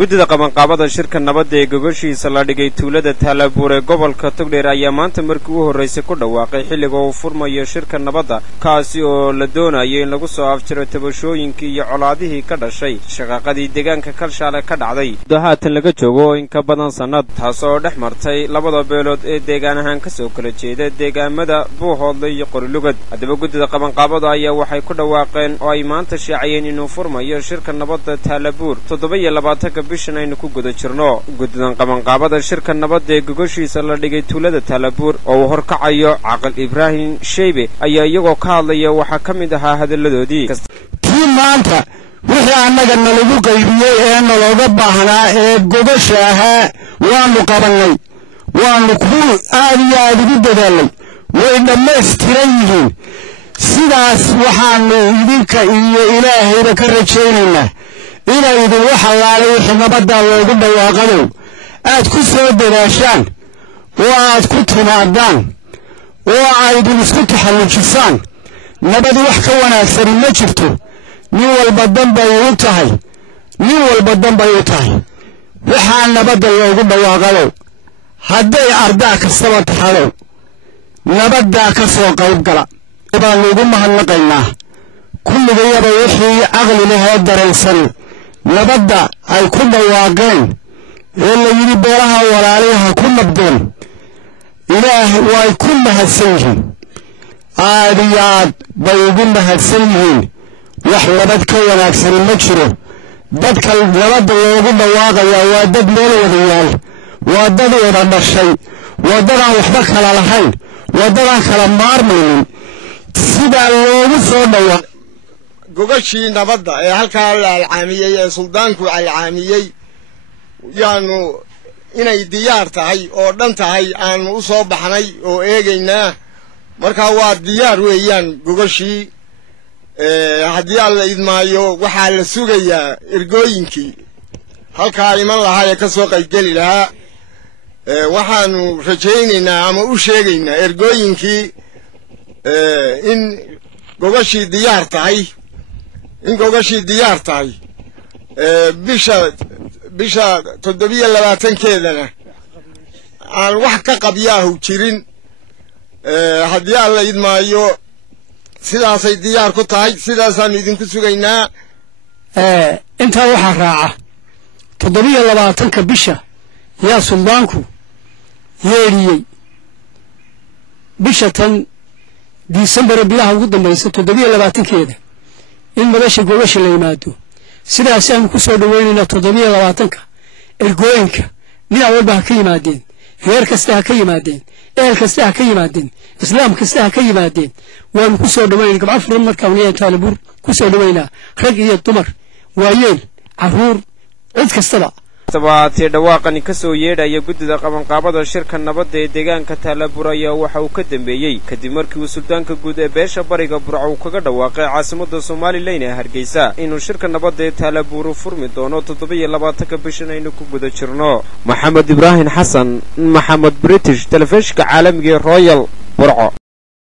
guddida qabanqaabada shirka nabadda ee gogoshiisa la dhigay tuulada Taalabuur ee gobolka Togdheer ayaa maanta markii ugu horeysay ku dhawaaqay xilliga uu furmayo shirka nabadda kaasi oo la doonayo in lagu soo afjiro tabashooyinkii iyo colaadihii ka dhashay shaqaqadii deegaanka Kalshaale ka dhacday haatan laga joogo in ka badan sanad taas oo dhex martay labada beelood ee deegaan ahaan ka soo kala jeeda deegaamada Buuhoodle iyo Qorilugad hadaba guddida qabanqaabada ayaa waxay ku dhawaaqeen oo ay maanta shaaciyeen inuu furmayo shirka nabadda Taalabuur 27 bishan aynu ku guda jirno guddidan qabanqaabada shirka nabadda ee gogoshiisa la dhigay tuulada Taalabuur oo horkacayo Caqal Ibraahim Sheybe ayaa iyagoo ka hadlaya waxa kamid ahaa hadaladoodii maanta wixii annaga nalagu qaybiyay ee nalooga baahnaa ee gogosha ahaa waanu qabanay waanu ku aad iyo aad ugu dadaalay way dhammaystiran yihiin sidaas waxaanu idinka iyo ilaahayba ka rajaynaynaa inay idin waxa laalay wixii nabadda loogu dhawaaqado aad ku soo dadaashaan oo aad ku timaadaan oo aydin isku taxallujisaan nabad wax ka wanaagsan ma jirto nin walba danbay u tahay waxaa nabadda loogu dhawaaqado hadday ardaa kastaba taxado nabaddaa ka soo qayb gala baan ugu mahadnaqaynaa kulligayaba wixii caqli leh ee dareensan nabadda ay ku dhawaaqeen ee la yidhi beelaha walaalaha ku nabdeen ilaah way ku mahadsan yihiin aad iyo aad bay ugu mahadsan yihiin wax nabad ka wanaagsan ma jiro dadka nabadda loogu dhawaaqayaa waa dad meel wada yaal waa dad wada dhashay waa dadaan waxba kala lahayn waa dadaan kala maarmaynin sidaa loogu soo dhawaaq gogashii nabadda ee halkaa la alcaamiyey ee suldaanku alcaamiyey yaanu inay diyaar tahay oo dhan tahay aanu u soo baxnay oo eegaynaa markaa waa diyaar weeyaan gogashii haddii alla idmaayo waxaa la sugayaa ergooyinkii halkaa iman lahaa ee ka soo qaybgeli lahaa waxaanu rajaynaynaa ama u sheegaynaa ergooyinkii in gogashii diyaar tahay bisha 27keedana aan wax ka qabyaahu jirin haddii alla idmaayo sidaasay diyaar ku tahay sidaasaanu idinku sugaynaa intaa waxaa raaca 27 bisha yaa suldaanku yeedhiyey bisha tan December bilaha ugu dambaysa 27keeda in madasha gogosha la yimaado sidaas aan ku soo dhaweynayna 27ka ergooyinka nin walba ka yimaadeen heer kasta ka yimaadeen eel kasta ka yimaadeen islaam kasta ka yimaadeen waan ku soo dhaweynay gabdhaha furan markaa waliya Taalabuur ku soo dhaweynaa rag iyo dumar waayeel caruur cid kastaba tabaatee dhawaaqani ka soo yeedhaya guddida qabanqaabada shirka nabadda ee deegaanka Taalabuur ayaa waxa uu ka dambeeyay kadib markii uu suldaanka guud ee beesha bariga Burco uu kaga dhawaaqay caasimadda Soomaaliland ee Hargeysa inuu shirka nabadda ee Taalabuur furmi doono 27 bishan aynu ku guda jirno Maxamed Ibraahim Xasan Maxamed British telefishinka caalamiga Royal Burco